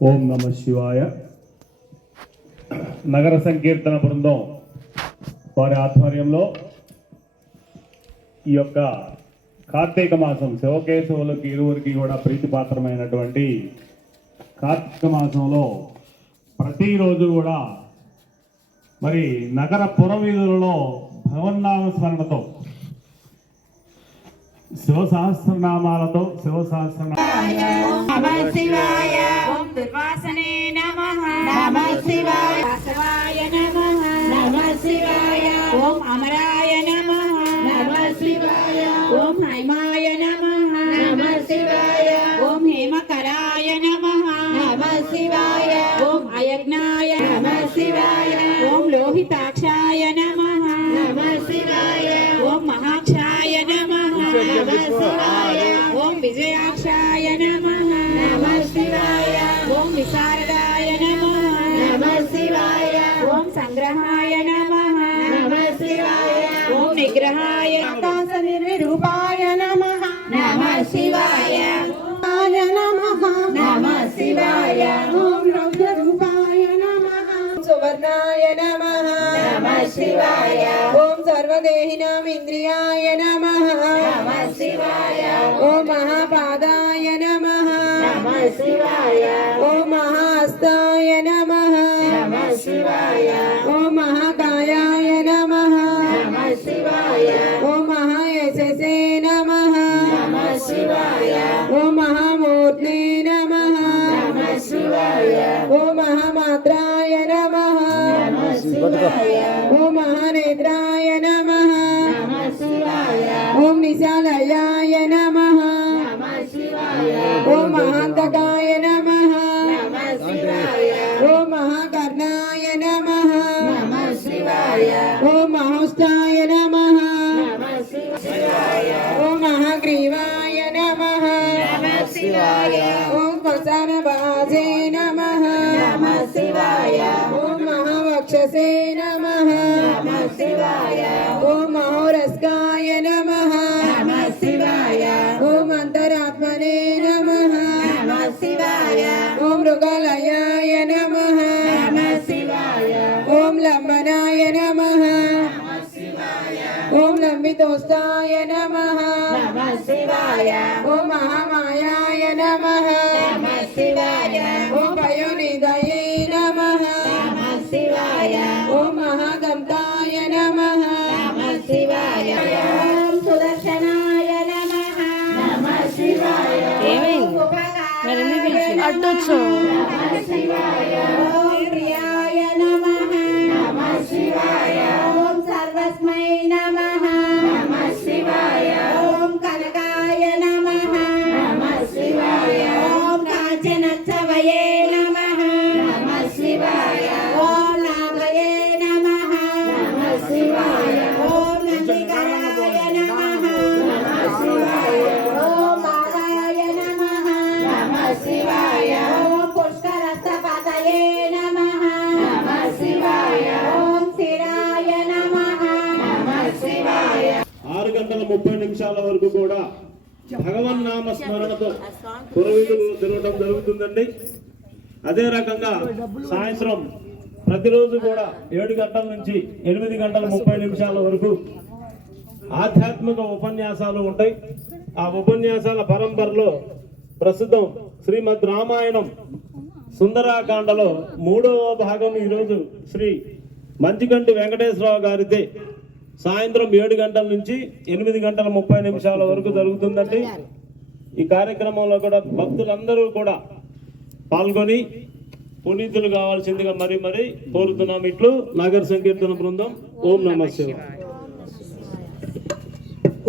ఓం నమ శివాయ. నగర సంకీర్తన బృందం వారి ఆధ్వర్యంలో ఈ యొక్క కార్తీక మాసం శివకేశవులకి ఇరువురికి కూడా ప్రీతిపాత్రమైనటువంటి కార్తీక మాసంలో ప్రతిరోజు కూడా మరి నగర పురవీధులలో భగవన్నామ స్మరణతో శివ సహస్రనామాలతో ఓం దుర్వాసనే నమః నమః శివాయ వాసవాయ నమః నమః శివాయ ఓం అమరాయ నమః నమః శివాయ ఓం హైమాయ నమః నమః శివాయ ఓం హేమకరాయ నమః నమః శివాయ ఓం అయజ్ఞాయ నమః శివాయ ఓం లోహితాక్షాయ నమః నమః శివాయ ఓం మహాక్షాయ నమః నమః శివాయ ఓం విజయాక్షాయ నమః నమః శివాయ ఓం విశారదాయ నమః నమః శివాయ ఓం సంగ్రహాయ నమః నమః శివాయ ఓం నిగ్రహాయ నిర్విరూపాయ నమః నమః శివాయ నమః నమః శివాయ ఓం రౌద్రరూపాయ నమః సువర్ణాయ నమః నమః శివాయ ఓం సర్వదేహినాం ఇంద్రియాయ నమః నమః శివాయ ఓం మహాపాదాయ నమః నమః శివాయ ఓం మహాస్తాయ నమః నమః శివాయ ఓం మహాకాయాయ నమః నమః శివాయ ఓం మహాయశసే నమః నమః శివాయ ఓం మహామూర్తే నమః నమః శివాయ ఓం మహామాత్రాయ నమః నమః శివాయ ఓం మహానేత్రాయ నమః నమః శివాయ ఓం నిశాలయాయ నమః నమః శివాయ ఓం మహాంతకాయ నమః నమః శివాయ ఓం మహాకర్ణాయ నమః నమః శివాయ ఓం మహోష్టాయ నమః నమః శివాయ ఓం మహాగ్రీవాయ నమః నమః శివాయ ఓం శ్మశానవాసే నమః నమః శివాయ ఓం మహావక్షసే నమః నమః శివాయ ఓం మహోరస్కాయ నమః నమః శివాయ ఓం అంతరాత్మనే నమః నమః శివాయ ఓం మృగాలయాయ నమః నమః శివాయ ఓం లంబనాయ నమః నమః శివాయ ఓం లంబితోస్తాయ నమః నమః శివాయ ఓం మహామాయాయ నమః నమః శివాయ ఓం పయోనిధయే నమః నమః శివాయ ఓం మహాగంతాయ నమః నమః శివాయ ఓం సుదర్శనాయ నమః నమః శివాయ అట్టొచ్చు నమః శివాయ ఓం ప్రియాయ నమః నమః శివాయ ఓం సర్వస్మై నమః నమః శివాయ ఓం కనకాయ నమః నమః శివాయ ఓం కాంచనచ్చవయే నమః నమః శివాయ ఓం నాగయే నమః నమః శివాయ ఓం నందికరాయ నమః నమః శివాయ ఓం బాలాయ నమః నమః శివాయ ఓం పుష్కరస్థపతయే నమః నమః శివాయ ఓం శిరాయ నమః నమః శివాయ 6 గంటల 30 నిమిషాల వరకు కూడా భగవన్నామ స్మరణతో పురవీధులు తిరగడం జరుగుతుందండి. అదే రకంగా సాయంత్రం ప్రతిరోజు కూడా 7 గంటల నుంచి 8 గంటల 30 నిమిషాల వరకు ఆధ్యాత్మిక ఉపన్యాసాలు ఉంటాయి. ఆ ఉపన్యాసాల పరంపరలో ప్రస్తుతం శ్రీమద్ రామాయణం సుందరాకాండలో 3వ భాగం ఈరోజు శ్రీ మంచికంటి వెంకటేశ్వరరావు గారితే సాయంత్రం 7 గంటల నుంచి 8 గంటల 30 నిమిషాల వరకు జరుగుతుందండి. ఈ కార్యక్రమంలో కూడా భక్తులందరూ కూడా పాల్గొని పునీతులు కావాల్సిందిగా మరి కోరుతున్నాం. ఇట్లు నగర సంకీర్తన బృందం. ఓం నమః శివాయ.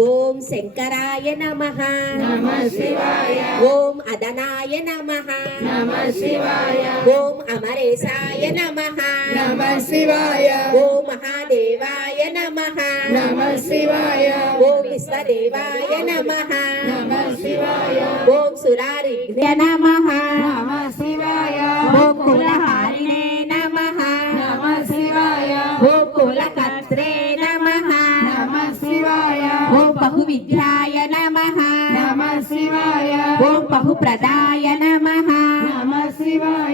ఓం శంకరాయ నమః నమః శివాయ ఓం అదనాయ నమః నమః శివాయ ఓం అమరేశాయ నమః నమః శివాయ ఓం మహాదేవాయ నమః నమః శివాయ ఓం విశ్వదేవాయ నమః నమః శివాయ ఓం సురారిఘ్న నమః నమః శివాయ ఓం కులహారిణే నమః నమః శివాయ ఓం కులకర్త్రే నమః నమః శివాయ ఓం బహువిద్యాయ నమః నమః శివాయ ఓం బహుప్రదాయ నమః నమః శివాయ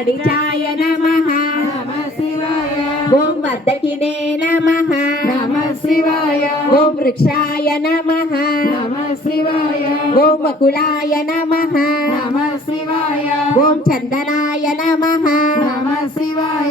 వడిచాయ నమః నమః శివాయ ఓం వర్ధకినే నమః నమః శివాయ ఓం వృక్షాయ నమః నమః శివాయ ఓం వకులాయ నమః నమః శివాయ ఓం చందనాయ నమః నమః శివాయ